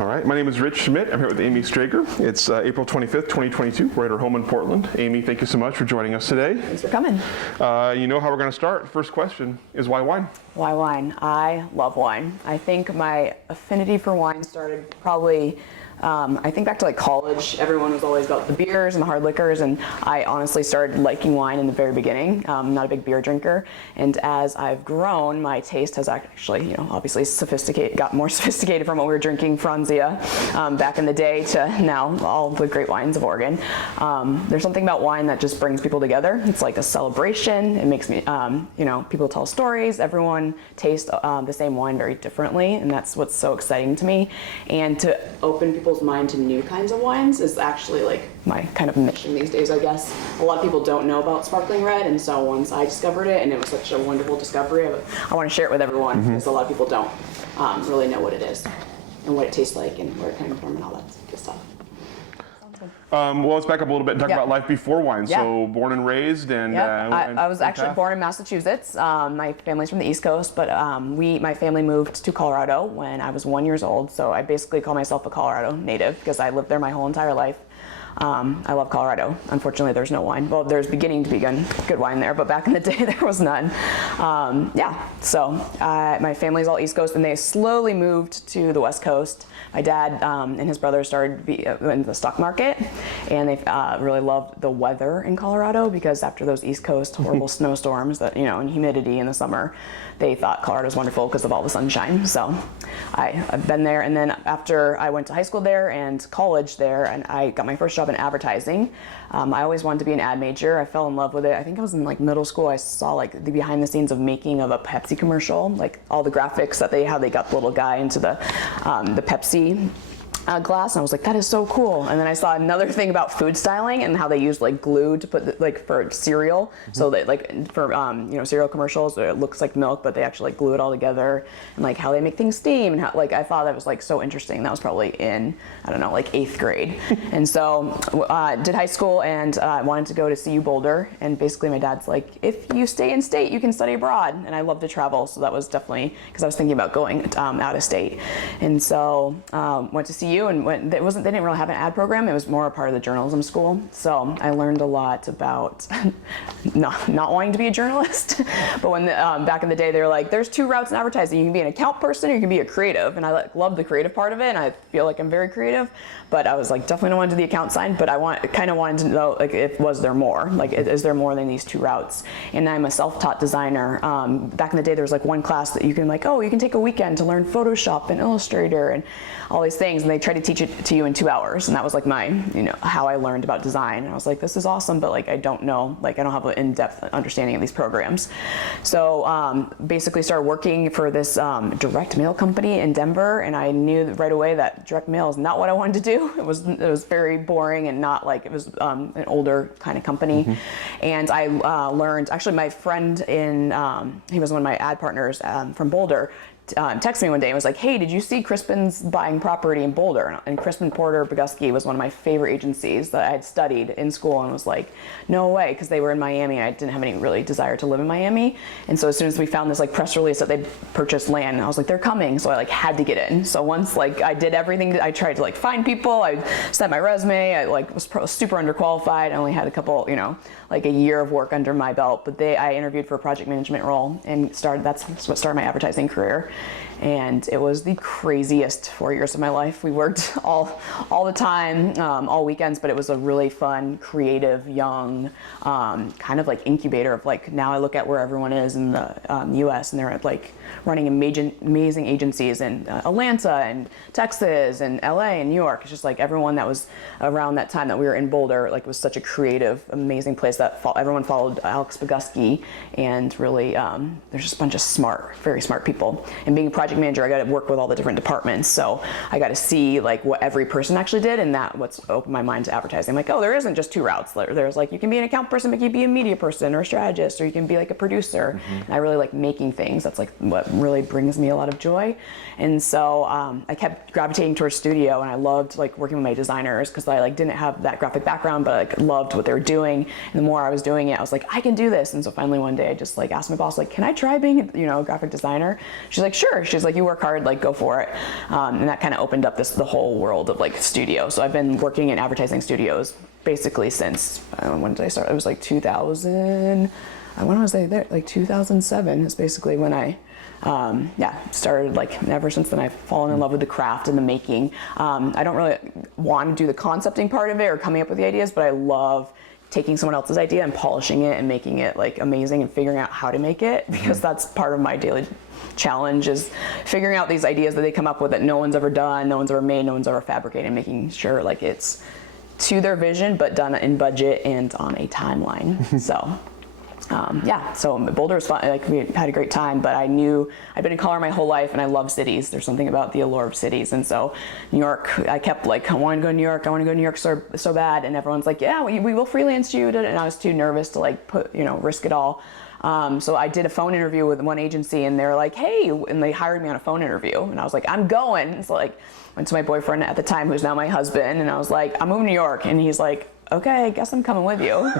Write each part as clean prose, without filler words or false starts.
All right, my name is Rich Schmidt. I'm here with Amy Streger. It's April 25th, 2022. We're at our home in Portland. Amy, thank you so much for joining us today. Thanks for coming. You know how we're going to start. First question is why wine? Why wine? I love wine. I think my affinity for wine started probably I think back to like college. Everyone was always about the beers and the hard liquors, and I honestly started liking wine in the very beginning. I'm not a big beer drinker, and as I've grown, my taste has actually, obviously got more sophisticated from what we were drinking Franzia back in the day to now all the great wines of Oregon. There's something about wine that just brings people together. It's like a celebration. It makes me, people tell stories. Everyone tastes the same wine very differently, and that's what's so exciting to me. And to open people's mind to new kinds of wines is actually like my kind of mission these days, I guess. A lot of people don't know about sparkling red, and so once I discovered it, and it was such a wonderful discovery, I want to share it with everyone because a lot of people don't really know what it is and what it tastes like and where it came from and all that good stuff. Well, let's back up a little bit and talk about life before wine. Yeah. So born and raised, and I was actually born in Massachusetts. My family's from the East Coast, but my family moved to Colorado when I was 1 year old. So I basically call myself a Colorado native because I lived there my whole entire life. I love Colorado. Unfortunately, there's no wine. Well, there's beginning to be good wine there, but back in the day there was none. So my family's all East Coast, and they slowly moved to the West Coast. My dad and his brother started in the stock market, and they really loved the weather in Colorado because after those East Coast horrible snowstorms and humidity in the summer, they thought Colorado's wonderful because of all the sunshine. So I've been there, and then after I went to high school there and college there, and I got my first job in advertising. I always wanted to be an ad major. I fell in love with it. I think I was in like middle school. I saw like the behind the scenes of making of a Pepsi commercial, like all the graphics that how they got the little guy into the Pepsi glass, and I was like, that is so cool. And then I saw another thing about food styling and how they use like glue to put for cereal, so that like for cereal commercials it looks like milk, but they actually like glue it all together, and like how they make things steam, and how I thought that was like so interesting. That was probably in like 8th grade. And so did high school, and wanted to go to CU Boulder, and basically my dad's like, if you stay in state you can study abroad, and I love to travel, so that was definitely because I was thinking about going out of state. And so went to CU, and they didn't really have an ad program. It was more a part of the journalism school. So I learned a lot about not wanting to be a journalist. But when back in the day, they were like, there's 2 routes in advertising. You can be an account person or you can be a creative. And I love the creative part of it, and I feel like I'm very creative. But I was like, definitely don't want to do the account side, but I kind of wanted to know, like, was there more? Like, is there more than these 2 routes? And I'm a self-taught designer. Back in the day, there was like one class that you can you can take a weekend to learn Photoshop and Illustrator and all these things, and they try to teach it to you in 2 hours, and that was like my how I learned about design. And I was like, this is awesome, but like I don't know, I don't have an in-depth understanding of these programs. So basically started working for this direct mail company in Denver, and I knew right away that direct mail is not what I wanted to do. It was very boring, and not like it was an older kind of company. And I learned, actually my friend he was one of my ad partners from Boulder, texted me one day and was like, hey, did you see Crispin's buying property in Boulder? And Crispin Porter Bogusky was one of my favorite agencies that I had studied in school, and was like, no way, because they were in Miami, and I didn't have any really desire to live in Miami. And so as soon as we found this press release that they'd purchased land, and I was like, they're coming, so I had to get in. So once I did everything, I tried to find people, I sent my resume, I was super underqualified, I only had a couple, a year of work under my belt, but I interviewed for a project management role, and that's what started my advertising career. And it was the craziest 4 years of my life. We worked all the time, all weekends, but it was a really fun, creative, young, kind of incubator of now I look at where everyone is in the US, and they're running amazing agencies in Atlanta and Texas and LA and New York. It's just everyone that was around that time that we were in Boulder, it was such a creative, amazing place that everyone followed Alex Bogusky, and really there's just a bunch of very smart people. And being a project manager, I got to work with all the different departments, so I got to see what every person actually did, and what's opened my mind to advertising. I'm like, oh, there isn't just 2 routes. There's you can be an account person, but you can be a media person or a strategist, or you can be a producer. And I really like making things. That's what really brings me a lot of joy. And so I kept gravitating towards studio, and I loved working with my designers because I didn't have that graphic background, but I loved what they were doing. And the more I was doing it, I was like, I can do this. And so finally one day I just asked my boss, can I try being a graphic designer? She's like, sure. She's she's like, you work hard, like go for it. And that kind of opened up the whole world of like studio. So I've been working in advertising studios basically since, when did I start? It was like 2000, when was I there? Like 2007 is basically when I started. Like ever since then I've fallen in love with the craft and the making. I don't really want to do the concepting part of it or coming up with the ideas, but I love taking someone else's idea and polishing it and making it like amazing and figuring out how to make it, because that's part of my daily challenge, is figuring out these ideas that they come up with that no one's ever done, no one's ever made, no one's ever fabricated, and making sure like it's to their vision but done in budget and on a timeline. So Boulder was fun. Like we had a great time, but I knew I'd been in Colorado my whole life and I love cities. There's something about the allure of cities. And so New York, I kept like, I want to go to New York. I want to go to New York so bad. And everyone's like, yeah, we will freelance you. And I was too nervous to like risk it all. So I did a phone interview with one agency and they're like, hey, and they hired me on a phone interview. And I was like, I'm going. So like went to my boyfriend at the time, who's now my husband. And I was like, I'm moving to New York. And he's like, okay, I guess I'm coming with you.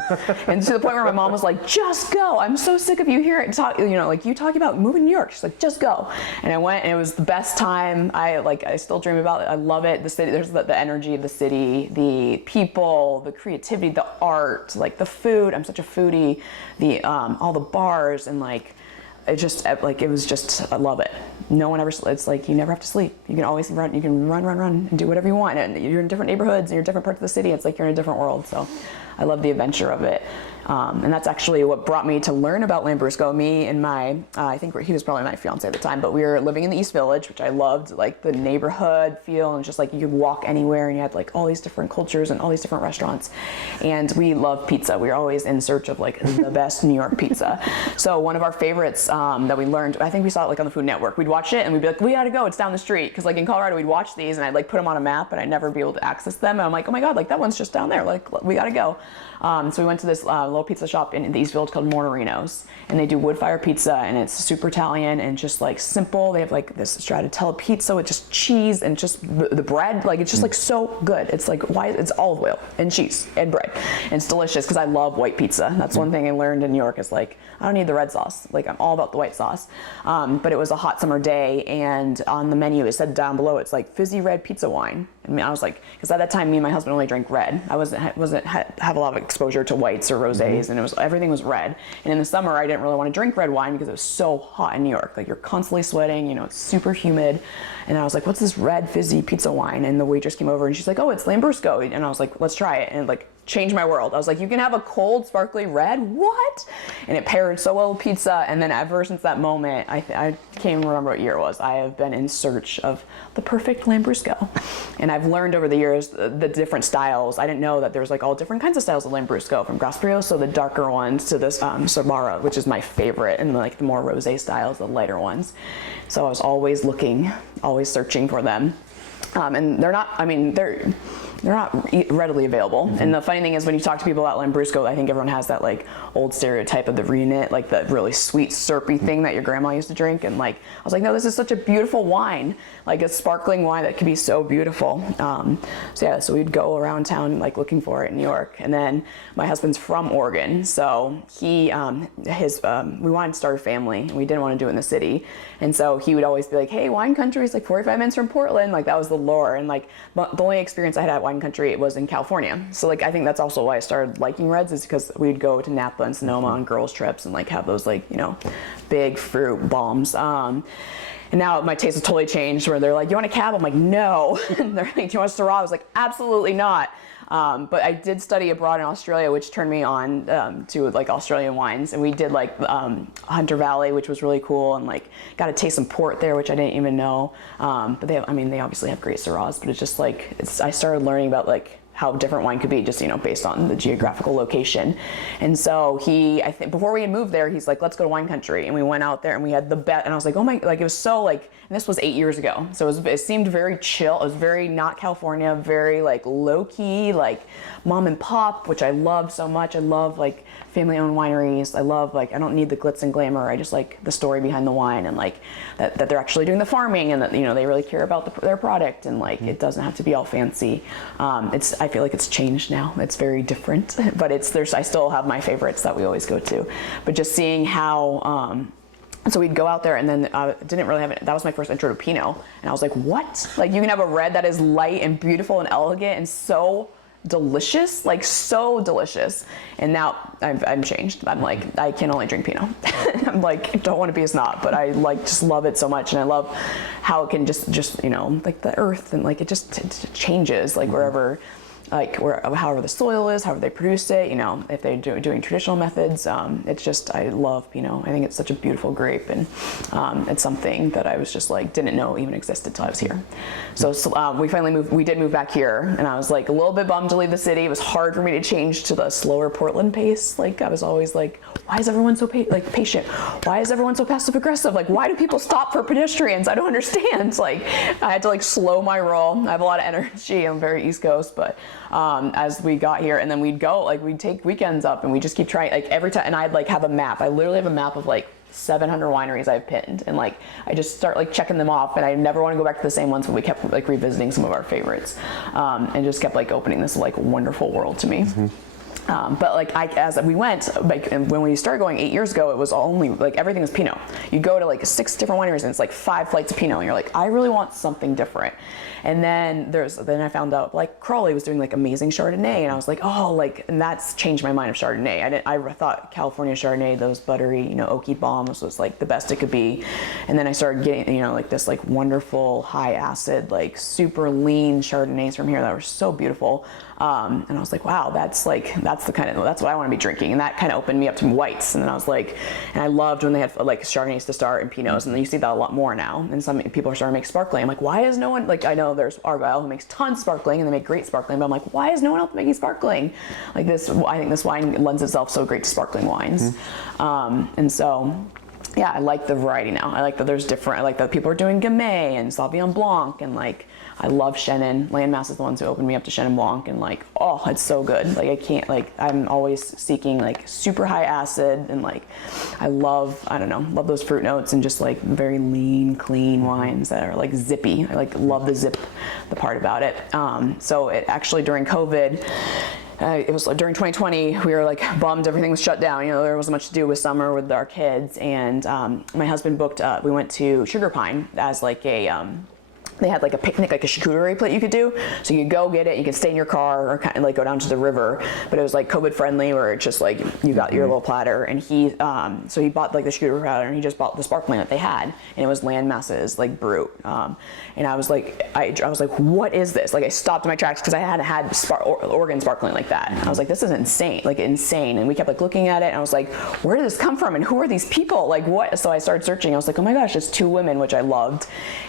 And to the point where my mom was like, just go. I'm so sick of you hearing you talking about moving to New York. She's like, just go. And I went and it was the best time. I still dream about it. I love it. The city, there's the energy of the city, the people, the creativity, the art, like the food. I'm such a foodie. All the bars and like, it was just, I love it. No one ever, it's like you never have to sleep. You can always run, and do whatever you want. And you're in different neighborhoods and you're in different parts of the city. It's like you're in a different world. So I love the adventure of it. And that's actually what brought me to learn about Lambrusco. Me and I think he was probably my fiance at the time, but we were living in the East Village, which I loved, like the neighborhood feel, and just like you could walk anywhere and you had like all these different cultures and all these different restaurants. And we love pizza. We were always in search of like the best New York pizza. So one of our favorites that we learned, I think we saw it like on the Food Network. We'd watch it and we'd be like, we gotta go, it's down the street. Because like in Colorado, we'd watch these and I'd like put them on a map and I'd never be able to access them. And I'm like, oh my God, like that one's just down there. Like we gotta go. So we went to this little pizza shop in the East Village called Mortarino's, and they do wood fire pizza, and it's super Italian and just like simple. They have like this stracciatella pizza with just cheese and just the bread, like it's just like so good. It's like it's olive oil and cheese and bread, and it's delicious because I love white pizza. That's one thing I learned in New York is like I don't need the red sauce. Like I'm all about the white sauce. But it was a hot summer day, and on the menu it said down below it's like fizzy red pizza wine. I mean, I was like, because at that time me and my husband only drank red. I wasn't have a lot of exposure to whites or rosés, and everything was red. And in the summer I didn't really want to drink red wine because it was so hot in New York. Like you're constantly sweating, it's super humid. And I was like, what's this red fizzy pizza wine? And the waitress came over and she's like, oh, it's Lambrusco. And I was like, let's try it. And like changed my world. I was like, you can have a cold sparkly red? What? And it paired so well with pizza. And then ever since that moment, I can't even remember what year it was, I have been in search of the perfect Lambrusco. And I've learned over the years the different styles. I didn't know that there's like all different kinds of styles of Lambrusco, from Grasprioso, the darker ones, to this Sabara, which is my favorite, and like the more rosé styles, the lighter ones. So I was always looking, always searching for them. And they're not readily available. And the funny thing is when you talk to people about Lambrusco, I think everyone has that like old stereotype of the rennet, like that really sweet syrupy thing that your grandma used to drink. And like, I was like, no, this is such a beautiful wine, like a sparkling wine that could be so beautiful. So we'd go around town like looking for it in New York. And then my husband's from Oregon. So he, we wanted to start a family and we didn't want to do it in the city. And so he would always be like, hey, wine country is like 45 minutes from Portland. Like that was the lore. And like the only experience I had at wine country, it was in California. So like I think that's also why I started liking reds, is because we'd go to Napa and Sonoma on girls trips and like have those like big fruit bombs. And now my taste has totally changed, where they're like, you want a cab? I'm like, no. And they're like, do you want a Syrah? I was like, absolutely not. But I did study abroad in Australia, which turned me on to like Australian wines, and we did like Hunter Valley, which was really cool, and like got to taste some port there, which I didn't even know. But they obviously have great Syrahs, but it's just like I started learning about like how different wine could be, just based on the geographical location. And so I think before we had moved there, he's like, let's go to wine country, and we went out there and we had the bet, and I was like, oh my, like it was so like, and this was 8 years ago, so it seemed very chill. It was very not California, very like low key, like mom and pop, which I love so much. I love like family owned wineries. I love like, I don't need the glitz and glamour. I just like the story behind the wine, and like that they're actually doing the farming, and that they really care about their product, and like it doesn't have to be all fancy. I feel like it's changed now. It's very different, but I still have my favorites that we always go to. But just seeing how So we'd go out there, and then didn't really have it. That was my first intro to Pinot, and I was like, what? Like, you can have a red that is light and beautiful and elegant and so delicious, like so delicious. And now I'm changed. I'm like, I can only drink Pinot. I'm like, don't want to be a snob, but I like just love it so much, and I love how it can just you know, like the earth, and like it just changes like wherever. Like however the soil is, however they produce it, you know, if they're doing traditional methods, it's just, I love Pinot. I think it's such a beautiful grape, and it's something that I was just like, didn't know even existed till I was here. So we did move back here, and I was like a little bit bummed to leave the city. It was hard for me to change to the slower Portland pace. Like, I was always like, why is everyone so patient? Why is everyone so passive aggressive? Like, why do people stop for pedestrians? I don't understand. Like, I had to like slow my roll. I have a lot of energy. I'm very East Coast, but as we got here, and then we'd take weekends up, and we just keep trying, like every time, and I'd like have a map. I literally have a map of like 700 wineries I've pinned, and like I just start like checking them off, and I never want to go back to the same ones, but we kept like revisiting some of our favorites, and just kept like opening this like wonderful world to me. But like as we went, like when we started going 8 years ago, it was only like everything was Pinot. You'd go to like 6 different wineries, and it's like 5 flights of Pinot, and you're like, I really want something different. And then I found out like Crawley was doing like amazing Chardonnay, and I was like, oh, like, and that's changed my mind of Chardonnay. I thought California Chardonnay, those buttery, you know, oaky bombs was like the best it could be. And then I started getting, you know, like this like wonderful high acid, like super lean Chardonnays from here that were so beautiful. And I was like, wow, that's what I want to be drinking. And that kind of opened me up to whites. And then I was like, and I loved when they had like Chardonnays to start and Pinots. And then you see that a lot more now. And some people are starting to make sparkling. I'm like, why is no one, like, I know there's Argyle who makes tons of sparkling, and they make great sparkling, but I'm like, why is no one else making sparkling? Like this, I think this wine lends itself so great to sparkling wines. And so, yeah, I like the variety now. I like that there's different, I like that people are doing Gamay and Sauvignon Blanc, and like, I love Chenin. Landmass is the ones who opened me up to Chenin Blanc, and like, oh, it's so good. Like, I can't, like, I'm always seeking like super high acid, and like, I love those fruit notes, and just like very lean, clean wines that are like zippy. I like love the zip, the part about it. So it actually during COVID, it was during 2020, we were like bummed everything was shut down. You know, there wasn't much to do with summer with our kids, and my husband booked, we went to Sugar Pine as like they had like a picnic, like a charcuterie plate you could do. So you could go get it, you could stay in your car, or kind of like go down to the river. But it was like COVID friendly, where it's just like you got your little platter. And so he bought like the charcuterie platter, and he just bought the sparkling that they had, and it was Landmass's like Brut. And I was like, I was like, what is this? Like, I stopped in my tracks because I hadn't had Oregon sparkling like that. I was like, this is insane, like insane. And we kept like looking at it, and I was like, where did this come from? And who are these people? Like, what? So I started searching. I was like, oh my gosh, it's 2 women, which I loved.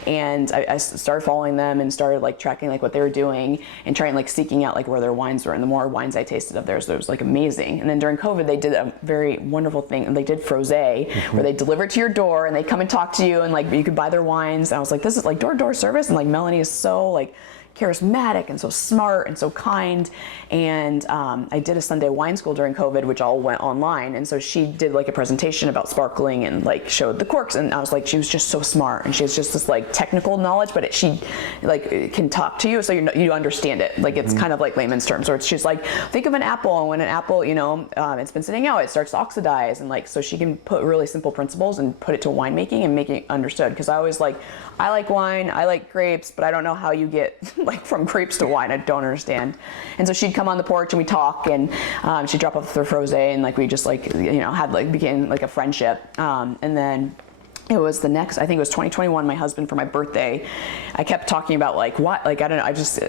And I started following them and started like tracking like what they were doing, and trying like seeking out like where their wines were. And the more wines I tasted of theirs, it was like amazing. And then during COVID, they did a very wonderful thing, and they did Frosé, where they deliver to your door, and they come and talk to you, and like you could buy their wines. And I was like, this is like door-to-door service, and like Melanie is so like charismatic and so smart and so kind. And I did a Sunday wine school during COVID, which all went online, and so she did like a presentation about sparkling and like showed the corks, and I was like, she was just so smart, and she has just this like technical knowledge, but she like can talk to you so you understand it. Like, it's kind of like layman's terms, or she's like, think of an apple, and when an apple, you know, it's been sitting out, it starts to oxidize, and like, so she can put really simple principles and put it to winemaking and make it understood. Because I always like, I like wine, I like grapes, but I don't know how you get like from grapes to wine. I don't understand. And so she'd come on the porch, and we talk, and she'd drop off her Frosé, and like we just like, you know, had like became like a friendship. And then it was I think it was 2021, my husband, for my birthday, I kept talking about like, what, like, I don't know, I just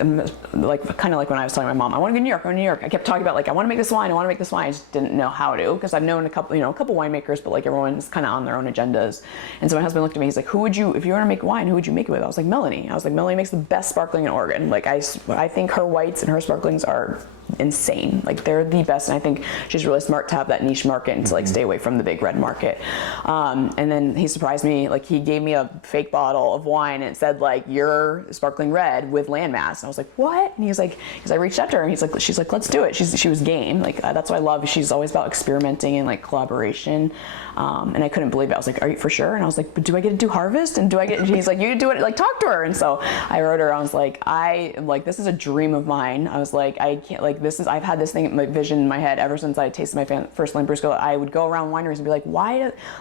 like kind of like when I was telling my mom, I want to go to New York, I kept talking about like, I want to make this wine, I just didn't know how to, because I've known a couple winemakers, but like everyone's kind of on their own agendas. And so my husband looked at me, he's like, if you want to make wine, who would you make it with? I was like, Melanie. Melanie makes the best sparkling in Oregon. Like, I think her whites and her sparklings are insane. Like, they're the best, and I think she's really smart to have that niche market and to like stay away from the big red market. And then he surprised me, like he gave me a fake bottle of wine, and it said like, your sparkling red with Landmass. And I was like, what? And he's like, because I reached out to her, and she's like, let's do it. She was game. Like, that's what I love. She's always about experimenting and like collaboration. And I couldn't believe it. I was like, are you for sure? And I was like, but do I get to do harvest? And he's like, you do it, like, talk to her. And so I wrote her, I was like, this is a dream of mine. I was like, I can't, like, I've had this thing, my vision in my head ever since I tasted my first Lambrusco. I would go around wineries and be like,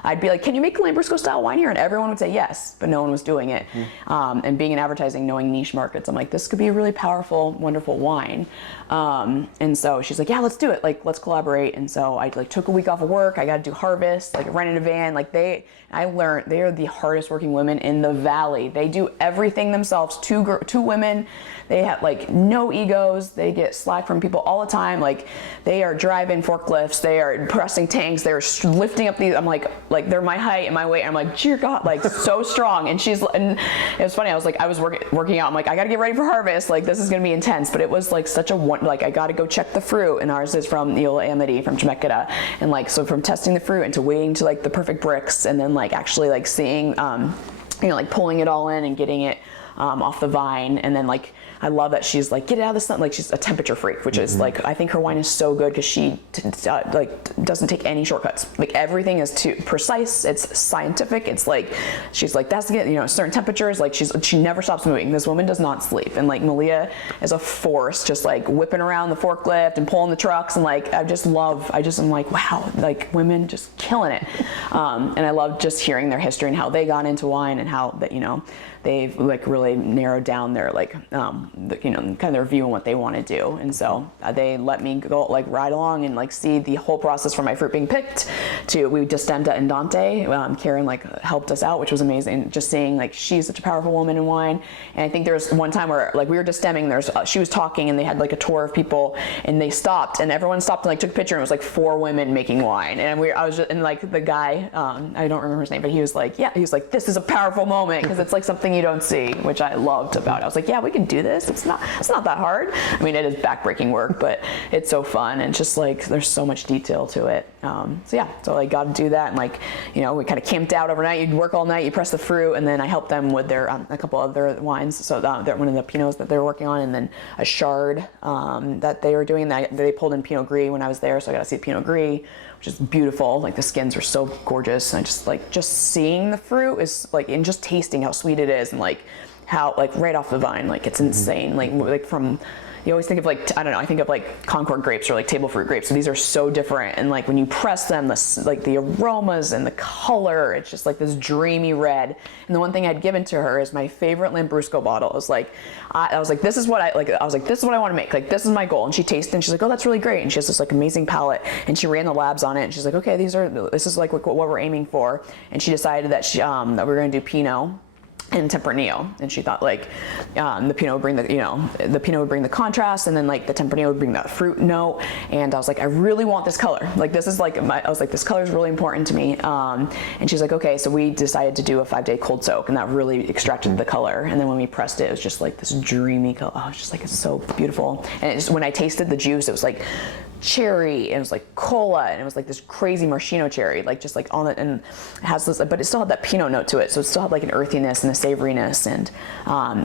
I'd be like, can you make Lambrusco style wine here? And everyone would say yes, but no one was doing it. And being in advertising, knowing niche markets, I'm like, this could be a really powerful, wonderful wine. And so she's like, yeah, let's do it. Like, let's collaborate. And so I like took a week off of work. I got to do harvest, like rented a van. Like I learned they are the hardest working women in the valley. They do everything themselves. Two women. They have like no egos. They get slack from people all the time. Like they are driving forklifts. They are pressing tanks. They're lifting up these. I'm like they're my height and my weight. I'm like, dear God, like so strong. And it was funny. I was working out. I'm like, I got to get ready for harvest. Like this is going to be intense. But it was like such a like I got to go check the fruit. And ours is from Eola Amity from Temecula. And like so from testing the fruit into waiting to like the perfect bricks and then like actually like seeing like pulling it all in and getting it off the vine. And then like I love that she's like, get it out of the sun. Like she's a temperature freak, which is like, I think her wine is so good because she doesn't take any shortcuts. Like everything is too precise. It's scientific. It's like, she's like, that's certain temperatures. Like she never stops moving. This woman does not sleep. And like Malia is a force, just like whipping around the forklift and pulling the trucks. And like, I'm like, wow, like women just killing it. And I love just hearing their history and how they got into wine and how that, they've like really narrowed down their like, kind of their view on what they want to do. And so they let me go like ride along and like see the whole process from my fruit being picked to we destemmed at Andante. Karen like helped us out, which was amazing. Just seeing like she's such a powerful woman in wine. And I think there was one time where like we were destemming, she was talking and they had like a tour of people and they stopped and everyone stopped and like took a picture and it was like 4 women making wine. And and like the guy, I don't remember his name, but he was like, this is a powerful moment because it's like something you don't see, which I loved about it. I was like, yeah, we can do this. It's not that hard. I mean, it is backbreaking work, but it's so fun. And just like, there's so much detail to it. So I got to do that. And like, we kind of camped out overnight. You'd work all night, you press the fruit. And then I helped them with their, a couple of their wines. So they're one of the Pinots that they're working on. And then a Chard that they were doing that they pulled in Pinot Gris when I was there. So I got to see Pinot Gris, which is beautiful. Like the skins are so gorgeous. And I just seeing the fruit is like, and just tasting how sweet it is. And like how, like right off the vine, like it's insane. Like from, you always think of like, I don't know, I think of like Concord grapes or like table fruit grapes. So these are so different. And like when you press them, the aromas and the color, it's just like this dreamy red. And the one thing I'd given to her is my favorite Lambrusco bottle. It was like, I was like, this is what I want to make. Like, this is my goal. And she tasted and she's like, oh, that's really great. And she has this like amazing palate and she ran the labs on it. And she's like, okay, this is like what we're aiming for. And she decided that that we were going to do Pinot and Tempranillo, and she thought like the Pinot would bring the contrast, and then like the Tempranillo would bring that fruit note. And I was like, I really want this color. Like this is like I was like, this color is really important to me. And she's like, okay. So we decided to do a 5-day cold soak, and that really extracted the color. And then when we pressed it, it was just like this dreamy color. Oh, it's just like it's so beautiful. And when I tasted the juice, it was like cherry, and it was like cola, and it was like this crazy maraschino cherry, like just like on it, and it has this, but it still had that Pinot note to it, so it still had like an earthiness and a savoriness, and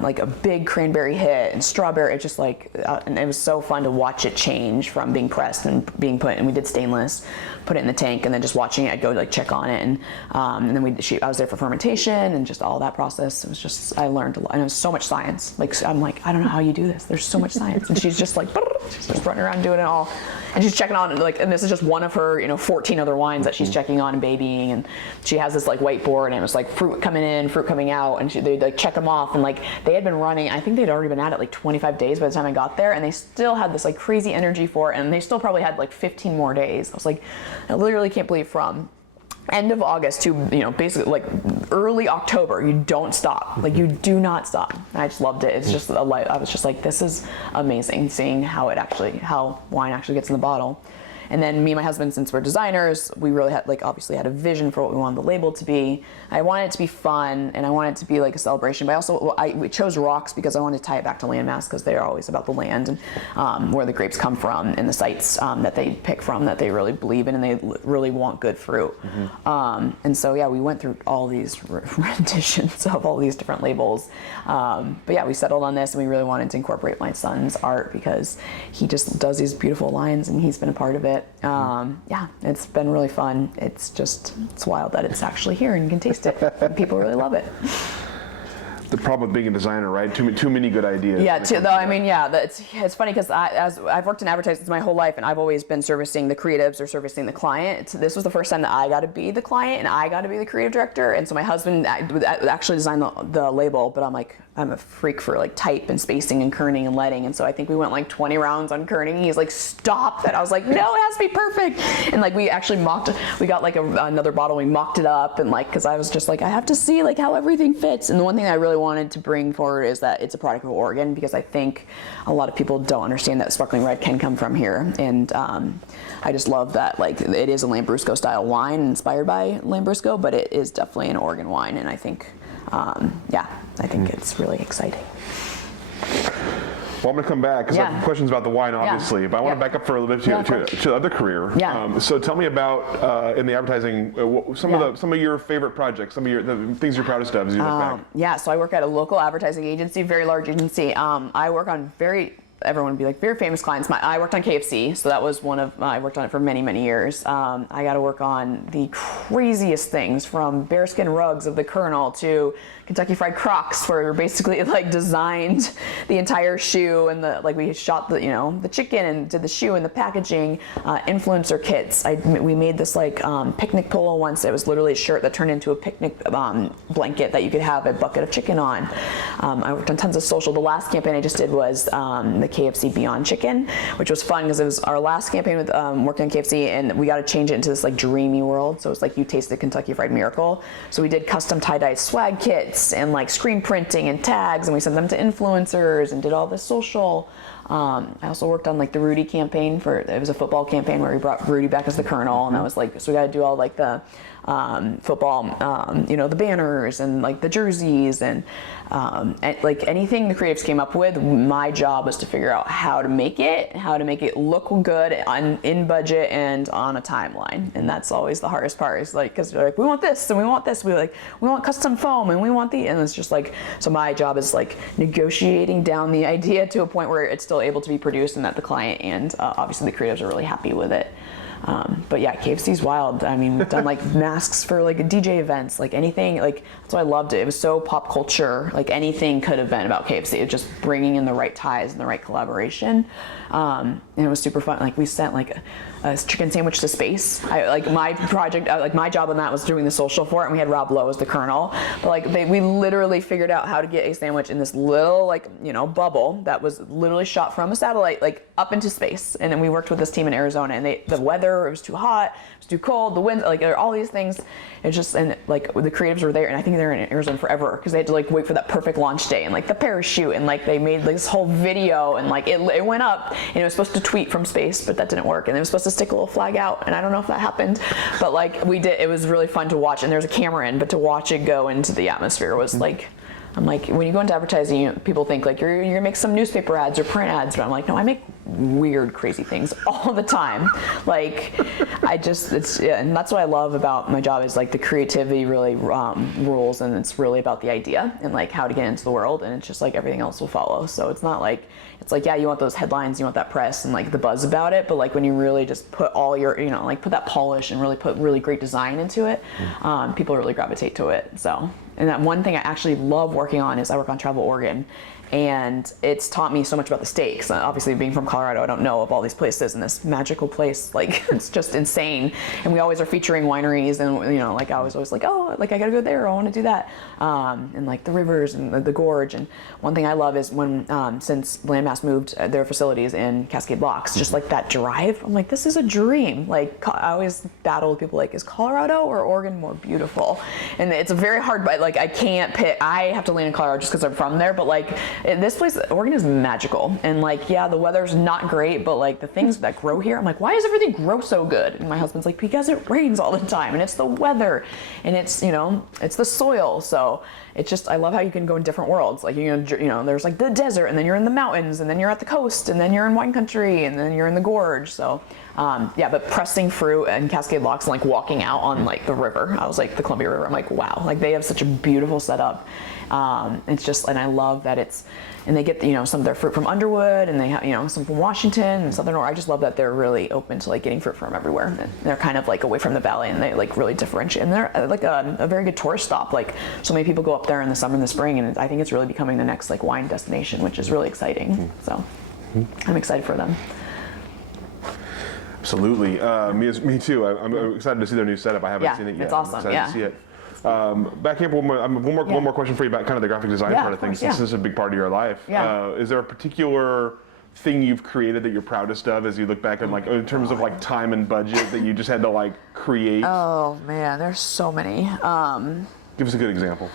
like a big cranberry hit and strawberry. It just like, and it was so fun to watch it change from being pressed and being put, and we did stainless, put it in the tank, and then just watching it, I'd go like check on it, and then I was there for fermentation and just all that process. It was just, I learned a lot, and it was so much science. Like I'm like, I don't know how you do this. There's so much science, and she's just like, she's just running around doing it all. And she's checking on like, and this is just one of her, 14 other wines that she's checking on and babying. And she has this like whiteboard, and it was like fruit coming in, fruit coming out, and they'd like check them off. And like they had been running, I think they'd already been at it like 25 days by the time I got there, and they still had this like crazy energy for it, and they still probably had like 15 more days. I was like, I literally can't believe from end of August to basically like early October, you don't stop. Like you do not stop. And I just loved it. It's just a life. I was just like, this is amazing, seeing how wine actually gets in the bottle. And then me and my husband, since we're designers, we really had obviously had a vision for what we wanted the label to be. I wanted it to be fun, and I wanted it to be like a celebration. But also, we chose rocks because I wanted to tie it back to Landmass, because they're always about the land and where the grapes come from, and the sites that they pick from that they really believe in, and they really want good fruit. And so yeah, we went through all these renditions of all these different labels. But yeah, we settled on this, and we really wanted to incorporate my son's art because he just does these beautiful lines, and he's been a part of it. Yeah, it's been really fun. It's wild that it's actually here and you can taste it. And people really love it. the problem with being a designer, right? Too many good ideas. Yeah, though, I mean, yeah, it's funny because as I've worked in advertisements my whole life, and I've always been servicing the creatives or servicing the client. This was the first time that I got to be the client and I got to be the creative director. And so my husband actually designed the label, but I'm a freak for like type and spacing and kerning and leading. And so I think we went like 20 rounds on kerning. He's like, stop that. I was like, no, it has to be perfect. And like we actually we got like another bottle, we mocked it up, and like, because I was just like, I have to see like how everything fits. And the one thing I really wanted to bring forward is that it's a product of Oregon, because I think a lot of people don't understand that sparkling red can come from here. And I just love that, like, it is a Lambrusco style wine inspired by Lambrusco, but it is definitely an Oregon wine. And I think, I think it's really exciting. Well, I'm going to come back because I have questions about the wine, obviously, but I want to back up for a little bit to the other career. Yeah. So tell me about, in the advertising, some of your favorite projects, the things you're proudest of as you look back. Yeah, so I work at a local advertising agency, very large agency. I work on everyone would be like very famous clients. I worked on KFC, so that was I worked on it for many, many years. I got to work on the craziest things, from bearskin rugs of the Colonel to Kentucky Fried Crocs, where we basically like designed the entire shoe, and we shot the chicken and did the shoe and the packaging. Influencer kits. We made this like picnic polo once. It was literally a shirt that turned into a picnic blanket that you could have a bucket of chicken on. I worked on tons of social. The last campaign I just did was the KFC Beyond Chicken, which was fun because it was our last campaign with working on KFC, and we got to change it into this like dreamy world. So it's like you taste the Kentucky Fried Miracle. So we did custom tie-dye swag kits and like screen printing and tags, and we sent them to influencers and did all this social. I also worked on like the Rudy campaign it was a football campaign where we brought Rudy back as the Colonel, and that was like, so we got to do all like the football, the banners and like the jerseys and like anything the creatives came up with. My job was to figure out how to make it look good in budget and on a timeline, and that's always the hardest part. Is like, because they're like, we want this and we want this, we want custom foam and we want and it's just like, so my job is like negotiating down the idea to a point where it's still able to be produced and that the client and obviously the creatives are really happy with it. But yeah, KFC's wild. I mean, we've done like masks for like DJ events, like anything, like that's why I loved it. It was so pop culture, like anything could have been about KFC. It was just bringing in the right ties and the right collaboration. And it was super fun. Like we sent like a chicken sandwich to space. My project, my job on that was doing the social for it, and we had Rob Lowe as the Colonel. But we literally figured out how to get a sandwich in this little bubble that was literally shot from a satellite like up into space. And then we worked with this team in Arizona, and the weather, it was too hot, it was too cold, the wind, like there are all these things. It's just, and like the creatives were there, and I think they're in Arizona forever because they had to like wait for that perfect launch day and like the parachute, and like they made this whole video, and like it went up and it was supposed to tweet from space, but that didn't work, and it was supposed to stick a little flag out, and I don't know if that happened, but like we did. It was really fun to watch, and there's a camera in, but to watch it go into the atmosphere was like, I'm like, when you go into advertising, people think like you're gonna make some newspaper ads or print ads, but I'm like, no, I make weird, crazy things all the time. Like, and that's what I love about my job is like the creativity really rules, and it's really about the idea and like how to get into the world, and it's just like everything else will follow. So it's not like, it's like, yeah, you want those headlines, you want that press and like the buzz about it, but like when you really just put all your, like put that polish and really put really great design into it, people really gravitate to it. So, and that one thing I actually love working on is I work on Travel Oregon, and it's taught me so much about the state. 'Cause obviously being from Colorado, I don't know of all these places, and this magical place, like it's just insane. And we always are featuring wineries, and like I was always like, oh, like I gotta go there, I want to do that, and like the rivers and the gorge. And one thing I love is when since Landmass moved their facilities in Cascade Locks, just like that drive, I'm like, this is a dream. Like I always battle with people like, is Colorado or Oregon more beautiful? And it's a very hard, but like I can't pick. I have to land in Colorado just because I'm from there, but like this place, Oregon, is magical. And like, yeah, the weather's not great, but like the things that grow here, I'm like, why does everything grow so good? And my husband's like, because it rains all the time, and it's the weather, and it's it's the soil. So it's just, I love how you can go in different worlds. Like there's like the desert, and then you're in the mountains, and then you're at the coast, and then you're in wine country, and then you're in the gorge. So yeah, but pressing fruit and Cascade Locks and like walking out on like the river, I was like, the Columbia River, I'm like, wow, like they have such a beautiful setup. It's just, and I love that and they get, some of their fruit from Underwood, and they have, some from Washington and Southern Oregon. I just love that they're really open to like getting fruit from everywhere. And they're kind of like away from the valley, and they like really differentiate. And they're like a very good tourist stop. Like so many people go up there in the summer and the spring, and I think it's really becoming the next like wine destination, which is really exciting. So I'm excited for them. Absolutely. Me too. I'm excited to see their new setup. I haven't seen it yet. It's awesome. I'm excited to see it. Back here, one more question for you about kind of the graphic design part of things, since this is a big part of your life. Is there a particular thing you've created that you're proudest of as you look back and like in terms of like time and budget that you just had to like create? Oh man, there's so many. Give us a good example.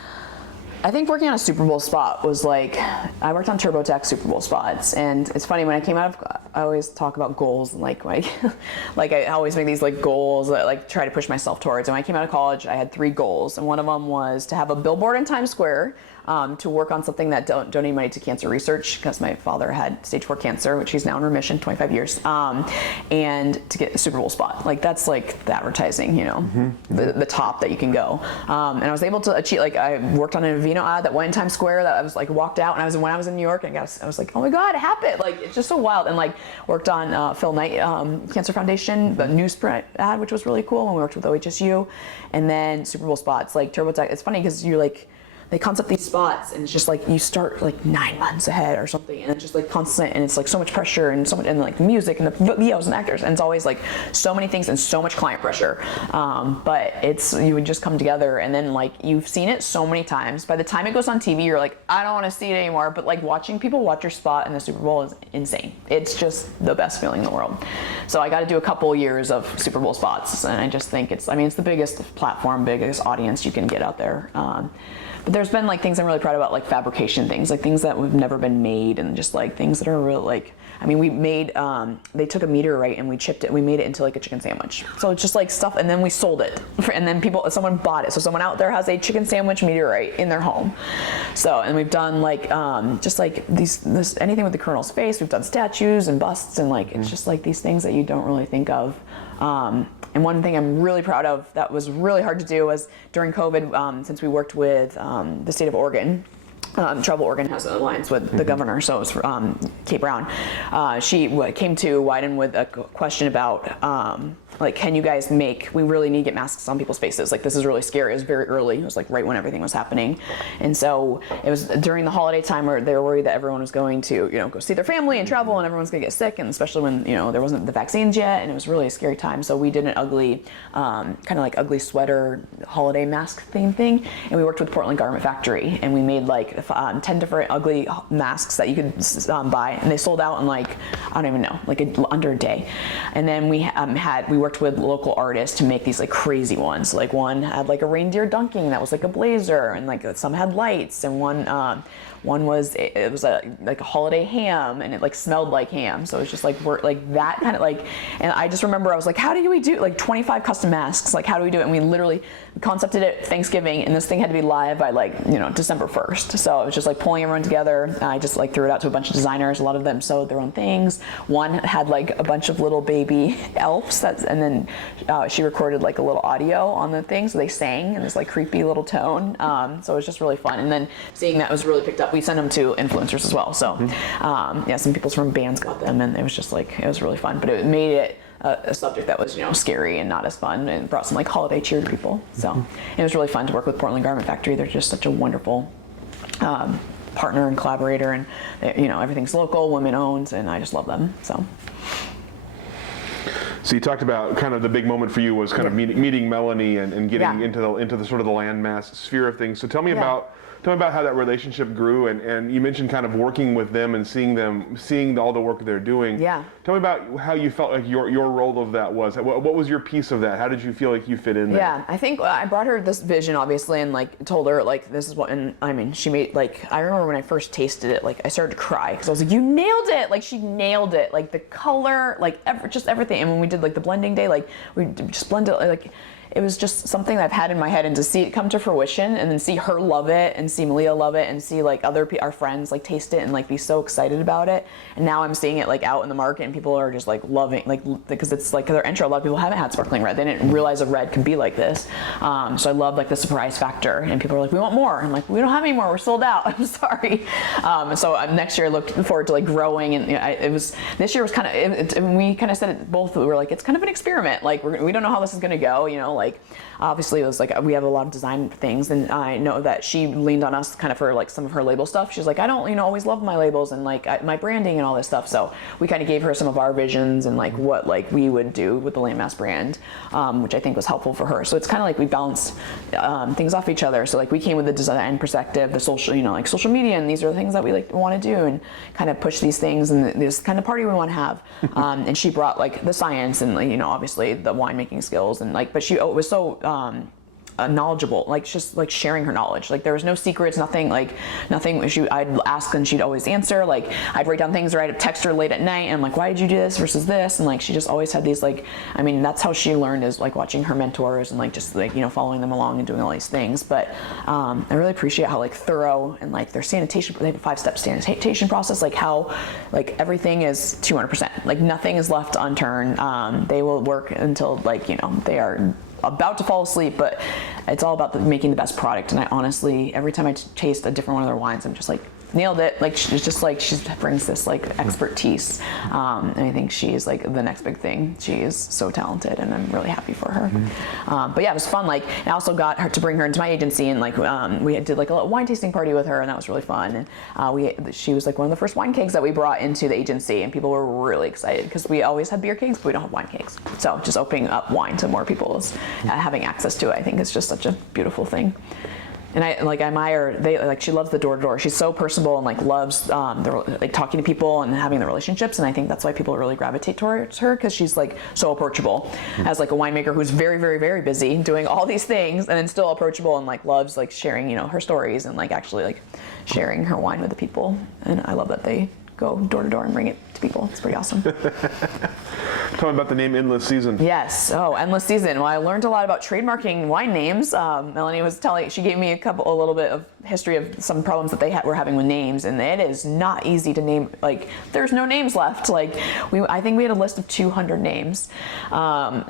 I think working on a Super Bowl spot was like, I worked on TurboTax Super Bowl spots, and it's funny when I came out of, I always talk about goals and like I always make these like goals that like try to push myself towards. And when I came out of college, I had 3 goals, and one of them was to have a billboard in Times Square, to work on something that donate money to cancer research, because my father had stage 4 cancer, which he's now in remission, 25 years, and to get a Super Bowl spot. Like that's like the advertising, the top that you can go. And I was able to achieve, like I worked on an Aveeno ad that went in Times Square that I was like walked out, and when I was in New York, and I was like, oh my God, it happened. Like it's just so wild. And like worked on Phil Knight Cancer Foundation, the newsprint ad, which was really cool when we worked with OHSU, and then Super Bowl spots, like TurboTax. It's funny because you're like, they concept these spots, and it's just like you start like 9 months ahead or something, and it's just like constant, and it's like so much pressure and so much, and like music and the videos and actors, and it's always like so many things and so much client pressure. But you would just come together, and then like you've seen it so many times. By the time it goes on TV, you're like, I don't want to see it anymore. But like watching people watch your spot in the Super Bowl is insane. It's just the best feeling in the world. So I got to do a couple years of Super Bowl spots, and I just think it's the biggest platform, biggest audience you can get out there. But there's been like things I'm really proud about, like fabrication things, like things that have never been made, and just like things that are real, like, we made, they took a meteorite and we chipped it, we made it into like a chicken sandwich. So it's just like stuff, and then we sold it, and then someone bought it. So someone out there has a chicken sandwich meteorite in their home. So, and we've done like, just like anything with the Colonel's face, we've done statues and busts, and like, it's just like these things that you don't really think of. And one thing I'm really proud of that was really hard to do was during COVID, since we worked with the state of Oregon. Travel Oregon has an alliance with the governor, so it was Kate Brown. She came to Wyden with a question about like, can you guys we really need to get masks on people's faces. Like, this is really scary. It was very early. It was like right when everything was happening. And so it was during the holiday time where they were worried that everyone was going to, go see their family and travel, and everyone's gonna get sick, and especially when, there wasn't the vaccines yet, and it was really a scary time. So we did an ugly, kind of like ugly sweater holiday mask theme thing. And we worked with Portland Garment Factory, and we made like 10 different ugly masks that you could buy, and they sold out in like, I don't even know, like under a day. And then we worked with local artists to make these like crazy ones. Like one had like a reindeer dunking that was like a blazer, and like some had lights, and one was it was a holiday ham, and it like smelled like ham. So it's just like we're like that kind of like, and I just remember I was like, how do we do like 25 custom masks? Like, how do we do it? And we literally concepted it Thanksgiving, and this thing had to be live by like December 1st. So it was just like pulling everyone together. I just like threw it out to a bunch of designers. A lot of them sewed their own things. One had like a bunch of little baby elves, and then she recorded like a little audio on the thing, so they sang in this like creepy little tone. So it was just really fun. And then seeing that was really picked up. We sent them to influencers as well. So some people from bands got them, and it was just like, it was really fun. But it made it a subject that was scary and not as fun, and brought some like holiday cheer to people. So it was really fun to work with Portland Garment Factory. They're just such a wonderful partner and collaborator, and everything's local, women owned, and I just love them. So you talked about kind of the big moment for you was kind of meeting Melanie and getting into the sort of the landmass sphere of things. So tell me about how that relationship grew, and you mentioned kind of working with them and seeing all the work they're doing. Yeah. Tell me about how you felt like your role of that was. What was your piece of that? How did you feel like you fit in there? Yeah, I think I brought her this vision, obviously, and like told her like this is what, and she made like, I remember when I first tasted it, like I started to cry because I was like, you nailed it! Like she nailed it, like the color, like just everything. And when we did like the blending day, like we just blended like. it was just something that I've had in my head, and to see it come to fruition and then see her love it and see Malia love it and see like our friends like taste it and like be so excited about it. And now I'm seeing it like out in the market and people are just like loving, like, because it's like their intro. A lot of people haven't had sparkling red. They didn't realize a red could be like this. So I love like the surprise factor, and people are like, we want more. I'm like, we don't have any more. We're sold out. I'm sorry. So next year I look forward to like growing, and this year was kind of, we kind of said it both. We were like, it's kind of an experiment. Like we don't know how this is going to go. Like obviously it was like we have a lot of design things, and I know that she leaned on us kind of for like some of her label stuff. She's like, I don't always love my labels and like my branding and all this stuff. So we kind of gave her some of our visions and like what like we would do with the Landmass brand, which I think was helpful for her. So it's kind of like we balanced things off each other. So like we came with the design perspective, the social, like social media, and these are the things that we like want to do and kind of push these things and this kind of party we want to have. And she brought like the science and like, obviously the winemaking skills and like, but she was so knowledgeable, like just like sharing her knowledge. Like there was no secrets, nothing. I'd ask and she'd always answer. Like I'd write down things or I'd text her late at night and I'm like, why did you do this versus this? And like she just always had these like, I mean, that's how she learned, is like watching her mentors and like just like following them along and doing all these things. But I really appreciate how like thorough and like their sanitation, they have a 5-step sanitation process, like how like everything is 200%, like nothing is left unturned. They will work until like they are about to fall asleep, but it's all about making the best product. And I honestly, every time I taste a different one of their wines, I'm just like, nailed it. Like she's just like, she brings this like expertise, and I think she's like the next big thing. She is so talented, and I'm really happy for her. But yeah, it was fun. Like I also got her to bring her into my agency, and like we did like a little wine tasting party with her, and that was really fun. And she was like one of the first wine kegs that we brought into the agency, and people were really excited because we always have beer kegs, but we don't have wine kegs. So just opening up wine to more people is having access to it. I think it's just such a beautiful thing. And I admire, she loves the door to door. She's so personable and like loves like talking to people and having the relationships. And I think that's why people really gravitate towards her, because she's like so approachable as like a winemaker who's very, very, very busy doing all these things, and then still approachable and like loves like sharing, her stories and like actually like sharing her wine with the people. And I love that they go door to door and bring it to people. It's pretty awesome. Tell me about the name Endless Season. Yes. Oh, Endless Season. Well, I learned a lot about trademarking wine names. Melanie was she gave me a little bit of history of some problems that they were having with names, and it is not easy to name. Like, there's no names left. Like, I think we had a list of 200 names.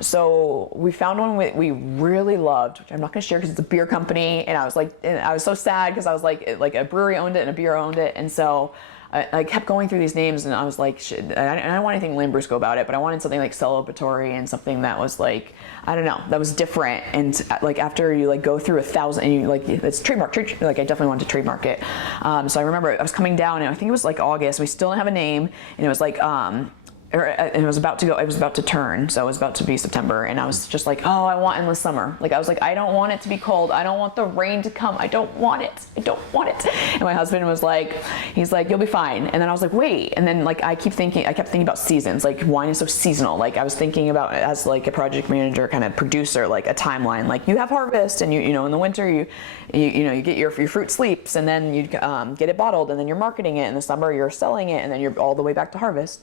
So we found one we really loved, which I'm not going to share because it's a beer company, and I was so sad because I was like a brewery owned it and a beer owned it, and so I kept going through these names, and I was like, I don't want anything Lambrusco about it, but I wanted something like celebratory and something that was like, I don't know, that was different. And like after you like go through 1,000 and you like, it's trademark, like I definitely wanted to trademark it. So I remember I was coming down, and I think it was like August, we still didn't have a name, and it was like, it was about to turn, so it was about to be September, and I was just like, oh, I want Endless Summer. Like I was like, I don't want it to be cold. I don't want the rain to come. I don't want it. And my husband was like, he's like, you'll be fine. And then I was like, wait. And then like I kept thinking about seasons. Like wine is so seasonal. Like I was thinking about it as like a project manager, kind of producer, like a timeline. Like you have harvest, and you in the winter you get your fruit sleeps, and then you get it bottled, and then you're marketing it. In the summer you're selling it, and then you're all the way back to harvest.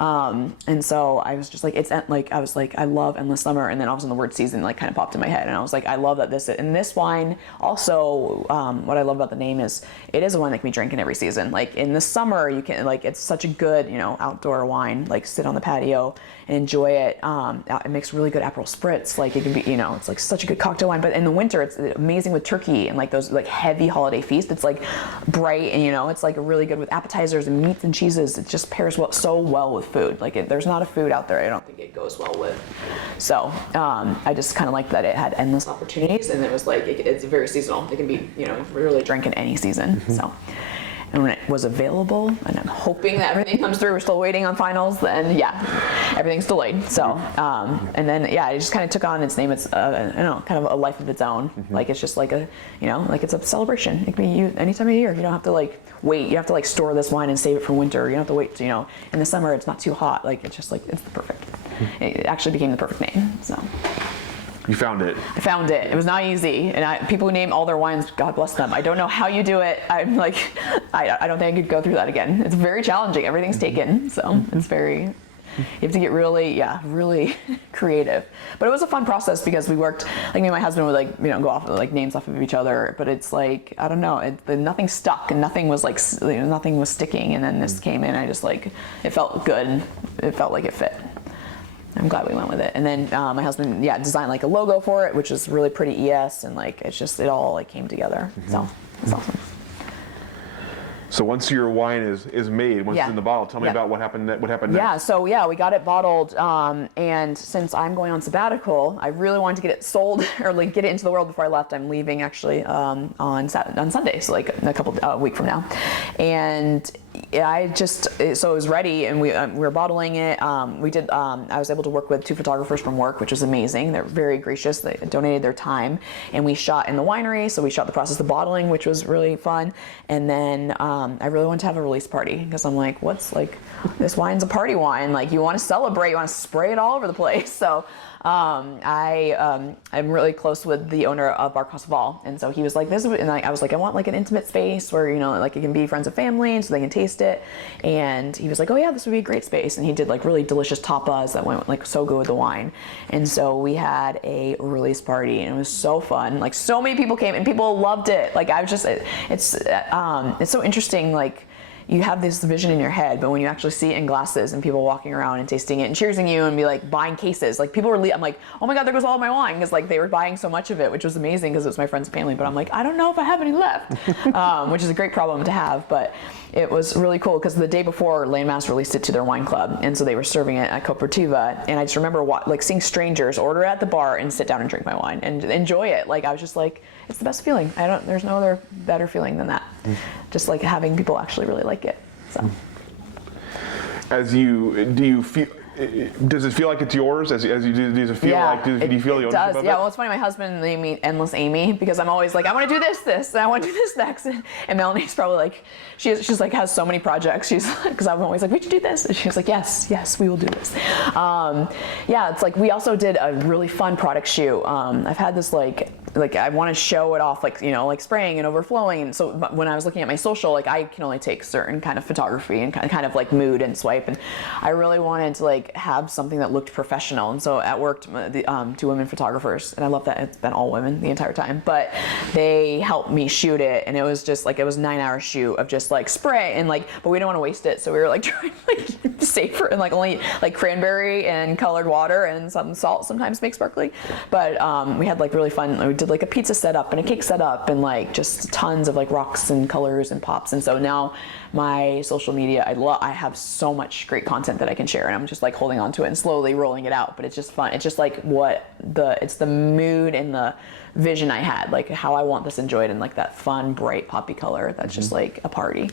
And so I was just like, I was like, I love Endless Summer. And then all of a sudden the word season like kind of popped in my head. And I was like, I love that this wine also, what I love about the name is it is a wine that can be drinking every season. Like in the summer, you can like, it's such a good, outdoor wine, like sit on the patio and enjoy it. It makes really good Aperol spritz. Like it can be, it's like such a good cocktail wine, but in the winter, it's amazing with turkey and like those like heavy holiday feasts. It's like bright and, it's like really good with appetizers and meats and cheeses. It just pairs so well with food. Like there's not a food out there I don't think it goes well with. So I just kind of like that it had endless opportunities, and it was like it's very seasonal. It can be really drink in any season. So and when it was available, and I'm hoping that everything comes through, we're still waiting on finals, then yeah, everything's delayed. So and then yeah, it just kind of took on its name. It's kind of a life of its own. Like it's just like a like it's a celebration. It can be used any time of year. You don't have to like wait. You have to like store this wine and save it for winter. You don't have to wait. In the summer it's not too hot. Like it's just like it's the perfect. It actually became the perfect name. So. You found it. I found it. It was not easy. And people who name all their wines, God bless them. I don't know how you do it. I'm like, I don't think I could go through that again. It's very challenging. Everything's taken. So it's very, you have to get really creative. But it was a fun process because we worked, like me and my husband would like, you know, go off like names off of each other, but it's like, I don't know, nothing stuck and nothing was like, you know, nothing was sticking. And then this came in, I just like, it felt good and it felt like it fit. I'm glad we went with it. And then my husband, designed like a logo for it, which is really pretty ES, and like it's just, it all like came together. So it's awesome. So once your wine is made, once it's in the bottle, tell me about what happened. What happened next? Yeah. So we got it bottled, and since I'm going on sabbatical, I really wanted to get it sold or like get it into the world before I left. I'm leaving actually on Sunday, so like a week from now, and so it was ready, and we were bottling it. I was able to work with 2 photographers from work, which was amazing. They're very gracious. They donated their time, and we shot in the winery. So we shot the process of bottling, which was really fun. And then I really wanted to have a release party because I'm like, what's like, this wine's a party wine. Like you want to celebrate, you want to spray it all over the place. So I'm really close with the owner of Bar Casval, and so he was like, and I was like, I want like an intimate space where, you know, like it can be friends and family, and so they can taste it. And he was like, oh yeah, this would be a great space. And he did like really delicious tapas that went like so good with the wine. And so we had a release party, and it was so fun. Like so many people came, and people loved it. Like I was just, it's so interesting. Like, you have this vision in your head, but when you actually see it in glasses and people walking around and tasting it and cheersing you and be like buying cases, like people were, I'm like, oh my God, there goes all my wine. Cause like they were buying so much of it, which was amazing because it was my friends and family, but I'm like, I don't know if I have any left, which is a great problem to have. But it was really cool because the day before Landmass released it to their wine club. And so they were serving it at Cooperativa. And I just remember like seeing strangers order at the bar and sit down and drink my wine and enjoy it. Like I was just like, it's the best feeling. There's no other better feeling than that. Just like having people actually really like it. So. Does it feel like it's yours as you do? Does it feel like, do you feel the ownership of it? Yeah, well, it's funny. My husband, they meet Endless Amy because I'm always like, I want to do this, and I want to do this next. And Melanie's probably like, she's like has so many projects. She's because I'm always like, we should do this. And she's like, yes, we will do this. It's like we also did a really fun product shoot. I've had this like I want to show it off, like, you know, like spraying and overflowing. And so when I was looking at my social, like I can only take certain kind of photography and kind of like mood and swipe. And I really wanted to like have something that looked professional. And so at work, the 2 women photographers, and I love that it's been all women the entire time, but they helped me shoot it. And it was just like, it was a 9-hour shoot of just like spray and like, but we didn't want to waste it. So we were like trying to like safer and like only like cranberry and colored water and some salt sometimes make sparkly. But we had like really fun, we did like a pizza setup and a cake setup and like just tons of like rocks and colors and pops. And so now my social media, I have so much great content that I can share, and I'm just like holding on to it and slowly rolling it out. But it's just fun. It's just like it's the mood and the vision I had, like how I want this enjoyed, and like that fun, bright, poppy color that's just like a party.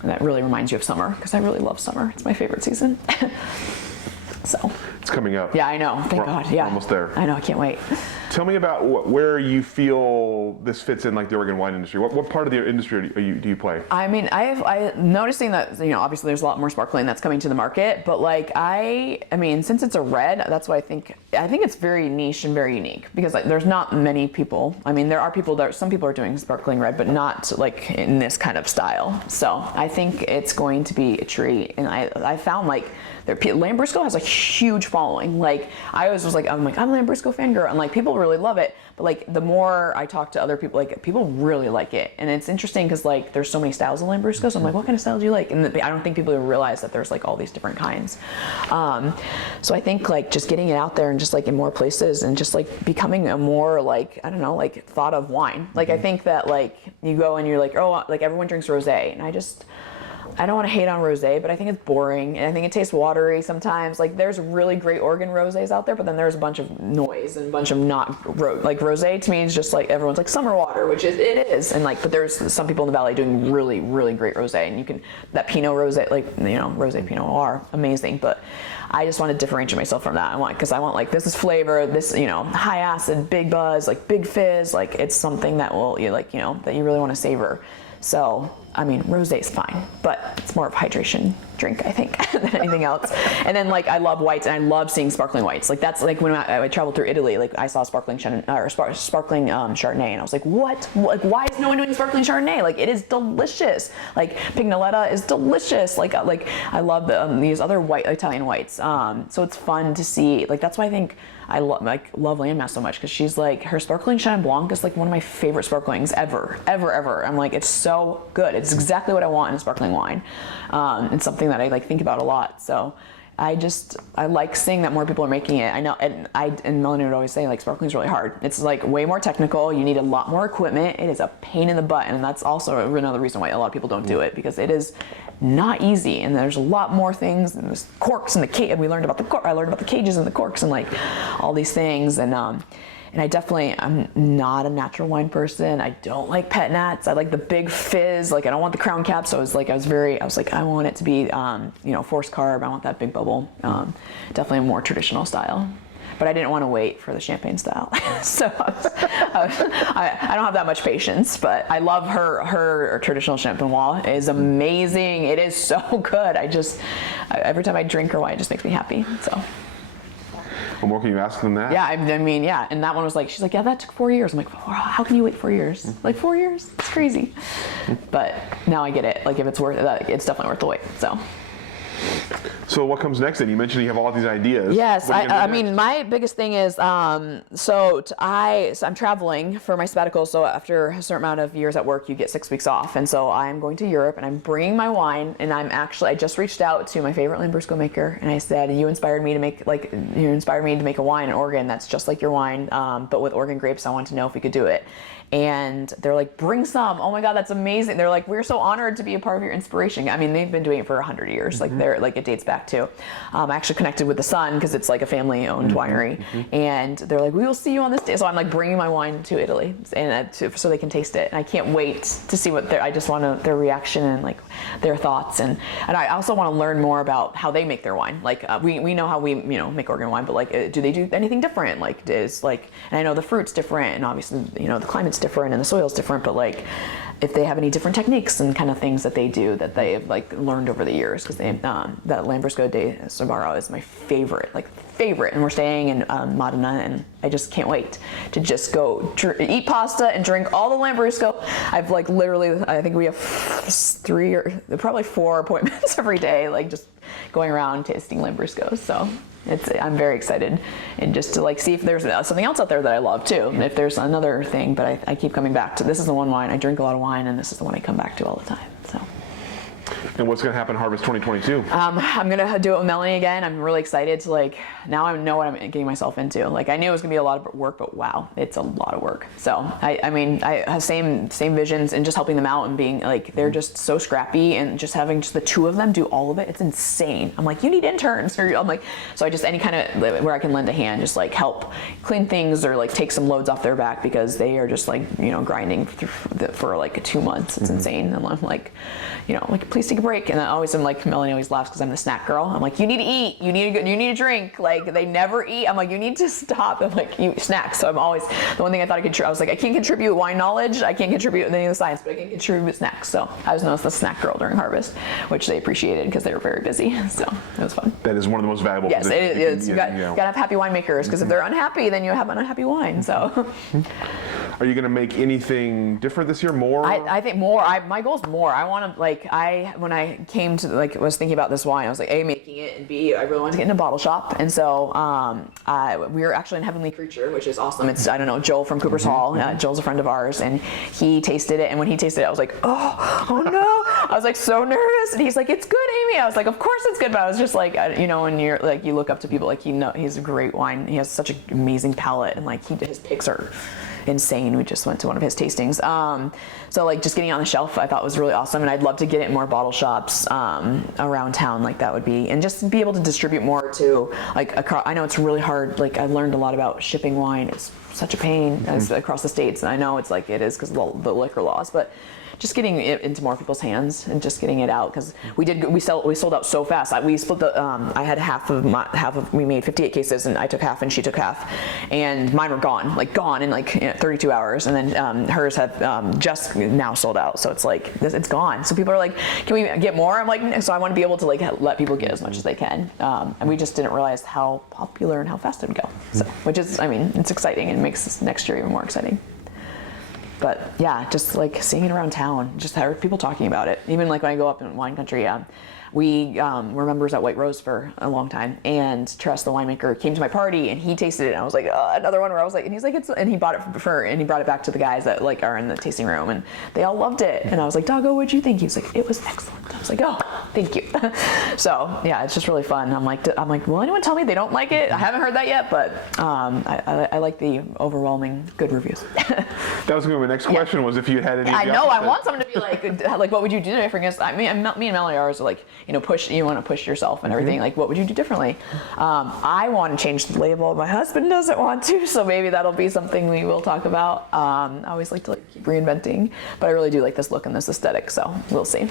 And that really reminds you of summer, because I really love summer. It's my favorite season. So it's coming up. Yeah, I know. Thank God. Yeah, we're almost there. I know. I can't wait. Tell me about where you feel this fits in, like the Oregon wine industry. What part of the industry do you play? I mean, I'm noticing that, you know, obviously there's a lot more sparkling that's coming to the market, but like I mean, since it's a red, that's why I think it's very niche and very unique, because like there's not many people. I mean, there are some people are doing sparkling red, but not like in this kind of style. So I think it's going to be a treat. And I found like Lambrusco has a huge following. Like I always was like, I'm a Lambrusco fangirl, and like people really love it. But like the more I talk to other people, like people really like it. And it's interesting because like there's so many styles of Lambrusco. So I'm like, what kind of style do you like? And I don't think people realize that there's like all these different kinds. So I think like just getting it out there and just like in more places and just like becoming a more like, I don't know, like thought of wine. Like I think that like you go and you're like, oh, like everyone drinks rosé, and I don't want to hate on rosé, but I think it's boring, and I think it tastes watery sometimes. Like there's really great Oregon rosés out there, but then there's a bunch of noise and a bunch of not like rosé to me is just like everyone's like summer water, which it is, and like but there's some people in the valley doing really really great rosé, and you can that Pinot rosé, like, you know, rosé Pinot Noir, amazing. But I just want to differentiate myself from that. I want like this is flavor, this, you know, high acid, big buzz, like big fizz, like it's something that will that you really want to savor. So I mean, rosé is fine, but it's more of a hydration drink, I think, than anything else. And then like I love whites, and I love seeing sparkling whites. Like that's like when I traveled through Italy, like I saw sparkling Chardonnay, and I was like, what? Like, why is no one doing sparkling Chardonnay? Like, it is delicious. Like Pignoletta is delicious. Like I love these other white Italian whites. So it's fun to see. Like that's why I think I love Landmass so much, because she's like, her sparkling Chenin Blanc is like one of my favorite sparklings ever. I'm like, it's so good. It's exactly what I want in a sparkling wine. It's something that I like think about a lot. So I like seeing that more people are making it. I know, and Melanie would always say like sparkling is really hard. It's like way more technical. You need a lot more equipment. It is a pain in the butt, and that's also another reason why a lot of people don't do it, because it is not easy, and there's a lot more things, and there's corks and the cage. We learned about I learned about the cages and the corks and like all these things, and I'm not a natural wine person. I don't like pet nats. I like the big fizz. Like I don't want the crown cap. So I was like, I want it to be, forced carb. I want that big bubble. Definitely a more traditional style. But I didn't want to wait for the champagne style. So I don't have that much patience, but I love her traditional champenois. It is amazing. It is so good. Every time I drink her wine, it just makes me happy. So. What more can you ask than that? Yeah, I mean, yeah. And that one was like, she's like, yeah, that took 4 years. I'm like, how can you wait 4 years? Like 4 years? It's crazy. But now I get it. Like if it's worth it, it's definitely worth the wait. So what comes next then? You mentioned you have all these ideas. Yes, I mean, my biggest thing is, I'm traveling for my sabbatical. So after a certain amount of years at work, you get 6 weeks off. And so I'm going to Europe, and I'm bringing my wine, and I just reached out to my favorite Lambrusco maker, and I said, you inspired me to make a wine in Oregon that's just like your wine, but with Oregon grapes. I wanted to know if we could do it. And they're like, bring some. Oh my God, that's amazing. They're like, we're so honored to be a part of your inspiration. I mean, they've been doing it for 100 years. Like it dates back to, I actually connected with the son because it's like a family owned winery. And they're like, we will see you on this day. So I'm like bringing my wine to Italy and so they can taste it. And I can't wait to see I just want their reaction and like their thoughts. And I also want to learn more about how they make their wine. Like we know how we, make Oregon wine, but like, do they do anything different? Like and I know the fruit's different, and obviously, the climate's different and the soil's different, but like if they have any different techniques and kind of things that they do that they've like learned over the years, because that Lambrusco de Sabaro is my favorite, and we're staying in Modena, and I just can't wait to just go eat pasta and drink all the Lambrusco. I've like literally, I think we have 3 or probably 4 appointments every day, like just going around tasting Lambrusco. So I'm very excited, and just to like see if there's something else out there that I love too, and if there's another thing. But I keep coming back to, this is the one wine I drink a lot of wine, and this is the one I come back to all the time. So. And what's going to happen Harvest 2022? I'm going to do it with Melanie again. I'm really excited to now I know what I'm getting myself into. Like I knew it was going to be a lot of work, but wow, it's a lot of work. So I mean, I have same visions, and just helping them out and being like, they're just so scrappy, and just having just the 2 of them do all of it. It's insane. I'm like, you need interns, or I'm like, so I just, any kind of where I can lend a hand, just like help clean things or like take some loads off their back, because they are just like, grinding for like 2 months. It's insane. And I'm like, please take a break. And I'm like, Melanie always laughs because I'm the snack girl. I'm like, you need to eat, you need to drink. Like they never eat. I'm like, you need to stop. I'm like, you snack. So I'm always, the one thing I thought I was like, I can't contribute wine knowledge, I can't contribute any of the science, but I can contribute snacks. So I was known as the snack girl during Harvest, which they appreciated because they were very busy. So it was fun. That is one of the most valuable positions. Yes, it is. You got to have happy winemakers, because if they're unhappy, then you have an unhappy wine. So. Are you going to make anything different this year? More? I think more. My goal is more. I want to when I came to was thinking about this wine, I was like, A, making it, and B, I really wanted to get in a bottle shop. And so we were actually in Heavenly Creature, which is awesome. It's, Joel from Cooper's Hall. Joel's a friend of ours, and he tasted it. And when he tasted it, I was like, oh no. I was like so nervous. And he's like, it's good, Amy. I was like, of course it's good. But I was just like, when you're like, you look up to people, like, he's a great wine. He has such an amazing palate, and like his picks are insane. We just went to one of his tastings. So like just getting it on the shelf, I thought was really awesome, and I'd love to get it in more bottle shops around town. Like that would be, and just be able to distribute more to I know it's really hard. Like I learned a lot about shipping wine. It's such a pain across the states, and I know it's like it is because of the liquor laws, but just getting it into more people's hands and just getting it out, because we sold out so fast. We split the I had we made 58 cases, and I took half and she took half, and mine were gone in like 32 hours, and then hers have just now sold out. So it's like it's gone. So people are like, can we get more? I'm like, so I want to be able to like let people get as much as they can, and we just didn't realize how popular and how fast it would go. So, which is, I mean, it's exciting and it makes this next year even more exciting. But yeah, just like seeing it around town, just heard people talking about it. Even like when I go up in wine country, we were members at White Rose for a long time, and Tress, the winemaker, came to my party and he tasted it, and I was like, another one where I was like, and he's like, and he bought it he brought it back to the guys that like are in the tasting room, and they all loved it. And I was like, Doggo, what'd you think? He was like, it was excellent. I was like, oh, thank you. So yeah, it's just really fun. I'm like, will anyone tell me they don't like it? I haven't heard that yet, but I like the overwhelming good reviews. That was going to be my next question, was if you had any. I know, I want someone to be like, what would you do different? I mean, me and Melanie are always like, you want to push yourself and everything. Like, what would you do differently? I want to change the label. My husband doesn't want to, so maybe that'll be something we will talk about. I always like to keep reinventing, but I really do like this look and this aesthetic, so we'll see.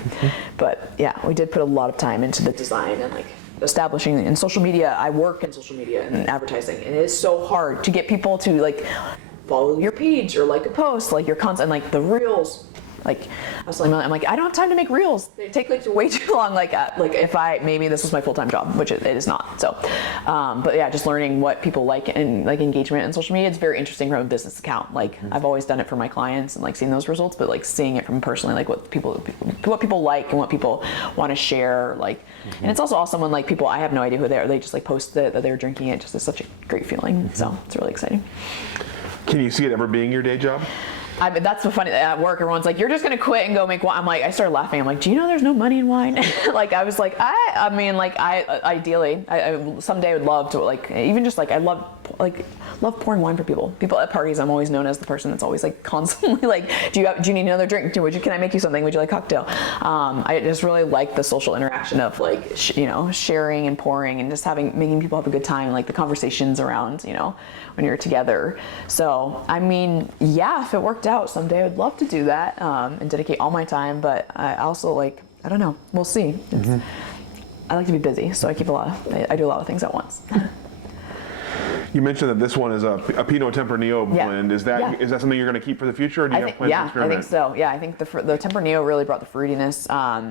But yeah, we did put a lot of time into the design and like establishing in social media. I work in social media and advertising, and it is so hard to get people to like follow your page or like a post, like your content, like the reels. Like I was telling Melanie, I'm like, I don't have time to make reels. They take like way too long. Like if maybe this was my full-time job, which it is not. So, but yeah, just learning what people like and like engagement in social media. It's very interesting from a business account. Like I've always done it for my clients and like seeing those results, but like seeing it from personally, like what people like and what people want to share. Like, and it's also awesome when like people, I have no idea who they are. They just like post that they're drinking it. Just is such a great feeling. So it's really exciting. Can you see it ever being your day job? I mean, that's the funny at work. Everyone's like, "You're just gonna quit and go make wine." I'm like, I started laughing. I'm like, "Do you know there's no money in wine?" Like, I was like, I mean, like, ideally, I someday would love to like, even just like, I love pouring wine for people. People at parties, I'm always known as the person that's always like constantly like, do you need another drink? Can I make you something? Would you like a cocktail? I just really like the social interaction of like, sharing and pouring and just making people have a good time, like the conversations around, when you're together. So, I mean, yeah, if it worked out someday, I would love to do that and dedicate all my time. But I also like, I don't know, we'll see. I like to be busy, so I do a lot of things at once. You mentioned that this one is a Pinot Tempranillo blend. Is that something you're going to keep for the future, or do you have plans to experiment? I think so. Yeah, I think the Tempranillo really brought the fruitiness,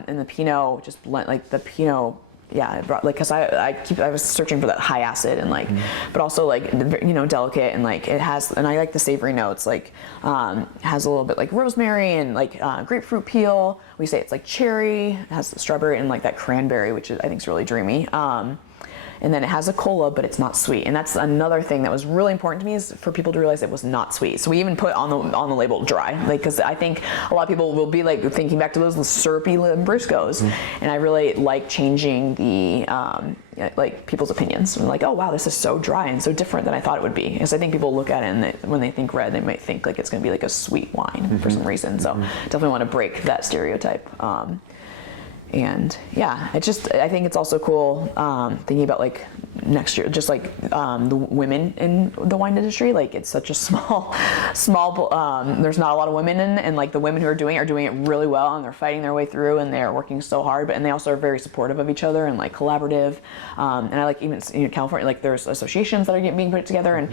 and the Pinot just blend like the Pinot. Yeah, it brought because I was searching for that high acid and like, but also like delicate and like it has, and I like the savory notes, like has a little bit like rosemary and like grapefruit peel. We say it's like cherry. It has the strawberry and like that cranberry, which I think is really dreamy. And then it has a cola, but it's not sweet. And that's another thing that was really important to me, is for people to realize it was not sweet. So we even put on the label dry, like, because I think a lot of people will be like thinking back to those syrupy Lambruscos, and I really like changing the like people's opinions. And like, oh wow, this is so dry and so different than I thought it would be. Because I think people look at it and when they think red, they might think like it's going to be like a sweet wine for some reason. So definitely want to break that stereotype. And yeah, I think it's also cool thinking about like next year, just like the women in the wine industry. Like it's such a small. There's not a lot of women in, and like the women who are doing it really well, and they're fighting their way through, and they're working so hard. And they also are very supportive of each other and like collaborative. And I like even California, like there's associations that are being put together, and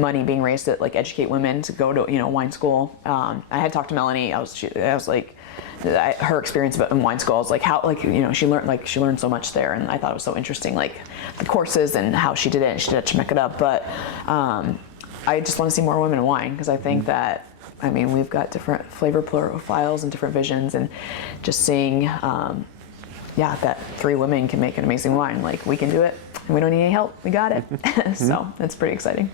money being raised to like educate women to go to wine school. I had talked to Melanie. I was like. Her experience in wine school, I was like, how, like, she learned so much there, and I thought it was so interesting, like the courses and how she did it, and she did Chemick it up. But I just want to see more women in wine, because I think that, I mean, we've got different flavor profiles and different visions, and just seeing, that 3 women can make an amazing wine. Like, we can do it, and we don't need any help. We got it. So it's pretty exciting.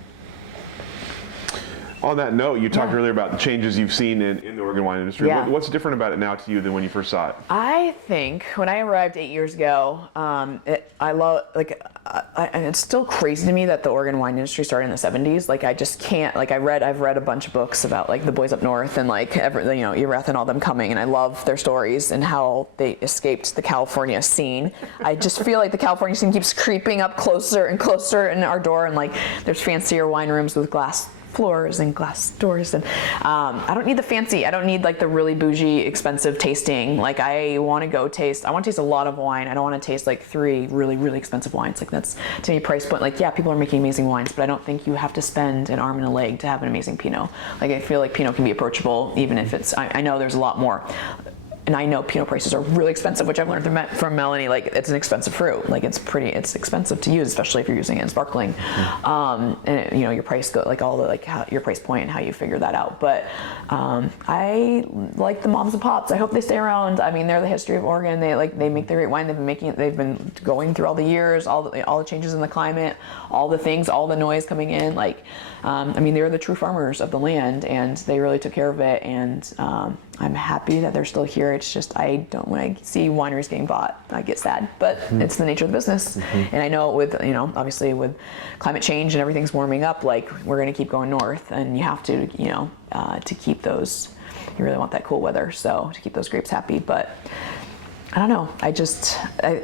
On that note, you talked earlier about the changes you've seen in the Oregon wine industry. Yeah. What's different about it now to you than when you first saw it? I think when I arrived 8 years ago, and it's still crazy to me that the Oregon wine industry started in the 70s. Like, I just can't, like, I've read a bunch of books about like the boys up north and like Erath and all them coming, and I love their stories and how they escaped the California scene. I just feel like the California scene keeps creeping up closer and closer in our door, and like there's fancier wine rooms with glass floors and glass doors, and I don't need the fancy. I don't need like the really bougie, expensive tasting. Like I want to taste a lot of wine. I don't want to taste like 3 really, really expensive wines. Like that's to me price point. Like yeah, people are making amazing wines, but I don't think you have to spend an arm and a leg to have an amazing Pinot. Like I feel like Pinot can be approachable, even if it's. I know there's a lot more. And I know Pinot prices are really expensive, which I've learned from Melanie. Like it's an expensive fruit. Like it's expensive to use, especially if you're using it in sparkling. And your price like all the your price point and how you figure that out. But I like the moms and pops. I hope they stay around. I mean, they're the history of Oregon. They make the great wine. They've been going through all the years, all the changes in the climate, all the things, all the noise coming in. Like I mean, they're the true farmers of the land, and they really took care of it. And I'm happy that they're still here. It's just when I see wineries getting bought, I get sad. But it's the nature of the business. And I know with obviously with climate change and everything's warming up, like we're going to keep going north, and you have to to keep those. You really want that cool weather, so to keep those grapes happy. But I don't know.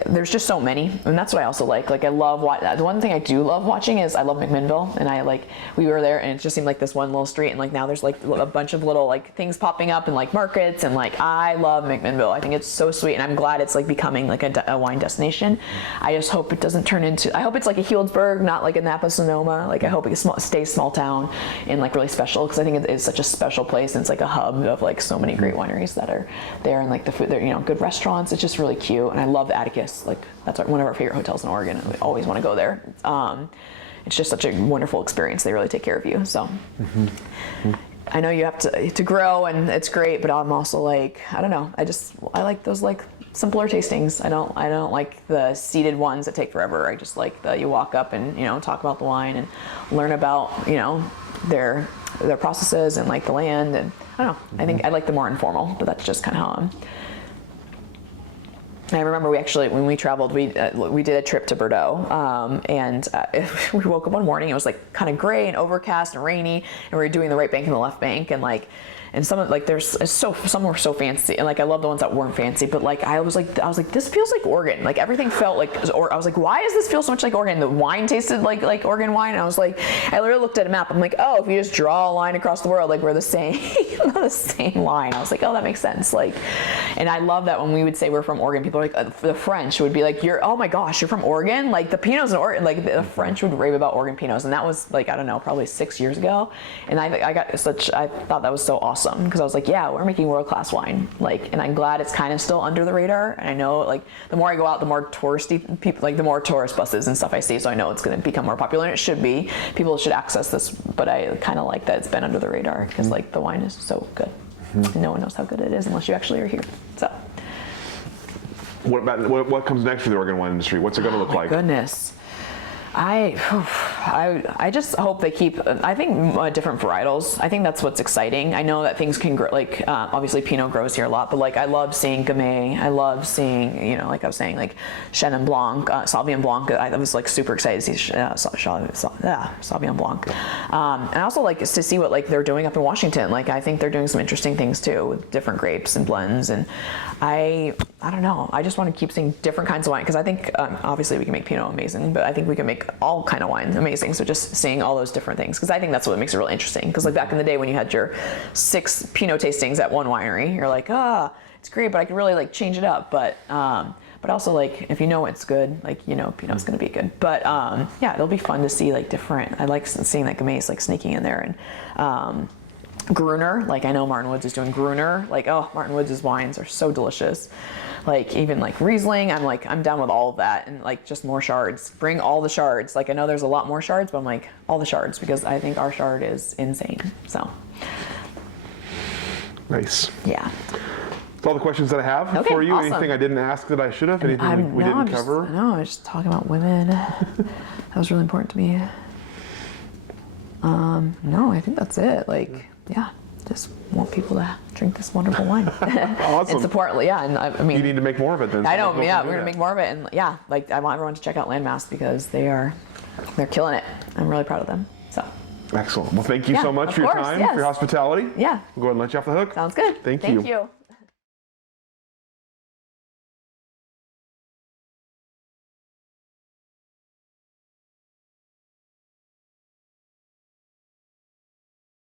There's just so many, and that's what I also like. Like I love the one thing I do love watching is I love McMinnville, and we were there, and it just seemed like this one little street, and like now there's like a bunch of little like things popping up and like markets, and like I love McMinnville. I think it's so sweet, and I'm glad it's like becoming like a wine destination. I just hope it doesn't turn into. I hope it's like a Healdsburg, not like a Napa Sonoma. Like I hope it stays small town and like really special, because I think it is such a special place, and it's like a hub of like so many great wineries that are there, and like the food, they're good restaurants. It's just really cute, and I love the Atticus. Like that's one of our favorite hotels in Oregon, and we always want to go there. It's just such a wonderful experience. They really take care of you. So I know you have to grow, and it's great, but I'm also like, I don't know. I like those like simpler tastings. I don't like the seated ones that take forever. I just like you walk up and talk about the wine and learn about their processes and like the land, and I don't know. I think I like the more informal, but that's just kind of how I'm. I remember when we traveled, we did a trip to Bordeaux, and we woke up one morning. It was like kind of gray and overcast and rainy, and we were doing the right bank and the left bank, and some some were so fancy, and like I love the ones that weren't fancy, but like I was like this feels like Oregon. Like everything felt like, or I was like, why does this feel so much like Oregon? The wine tasted like Oregon wine. And I was like, I literally looked at a map. I'm like, oh, if you just draw a line across the world, like we're the same, the same line. I was like, oh, that makes sense. Like, and I love that when we would say we're from Oregon, people are like, the French would be like, oh my gosh, you're from Oregon? Like the Pinots in Oregon, like the French would rave about Oregon Pinots, and that was like, I don't know, probably 6 years ago, and I thought that was so awesome. Because I was like, yeah, we're making world-class wine, like, and I'm glad it's kind of still under the radar. And I know, like, the more I go out, the more touristy people, like, the more tourist buses and stuff I see. So I know it's going to become more popular, and it should be. People should access this, but I kind of like that it's been under the radar, because like the wine is so good, and no one knows how good it is unless you actually are here. So. What comes next for the Oregon wine industry? What's it going to look like? Goodness. I just hope they keep, I think, different varietals. I think that's what's exciting. I know that things can grow, like, obviously Pinot grows here a lot, but like I love seeing Gamay. I love seeing, like I was saying, like Chenin Blanc, Sauvignon Blanc. I was like super excited to see Sauvignon Blanc. And I also like to see what like they're doing up in Washington. Like I think they're doing some interesting things too with different grapes and blends. And I don't know. I just want to keep seeing different kinds of wine, because I think obviously we can make Pinot amazing, but I think we can make all kind of wines amazing. So just seeing all those different things, because I think that's what makes it really interesting. Because like back in the day when you had your 6 Pinot tastings at one winery, you're like, it's great, but I can really like change it up. But also like if you know it's good, like Pinot's going to be good. But yeah, it'll be fun to see like different. I like seeing that Gamay is like sneaking in there, and Gruner, like I know Martin Woods is doing Gruner. Like, oh, Martin Woods' wines are so delicious. Like even like Riesling, I'm down with all of that, and like just more shards. Bring all the shards. Like I know there's a lot more shards, but I'm like all the shards, because I think our shard is insane. So nice. Yeah. That's all the questions that I have for you. Awesome. Anything I didn't ask that I should have? Anything we didn't cover? No, I was just talking about women. That was really important to me. No, I think that's it. Like, yeah, just want people to drink this wonderful wine. Awesome. And support, yeah. And I mean, you need to make more of it then. I know, yeah, we're gonna make more of it, and yeah, like I want everyone to check out Landmass, because they're killing it. I'm really proud of them. So. Excellent. Well, thank you so much for your time, for your hospitality. Yeah. We'll go ahead and let you off the hook. Sounds good. Thank you. Thank you.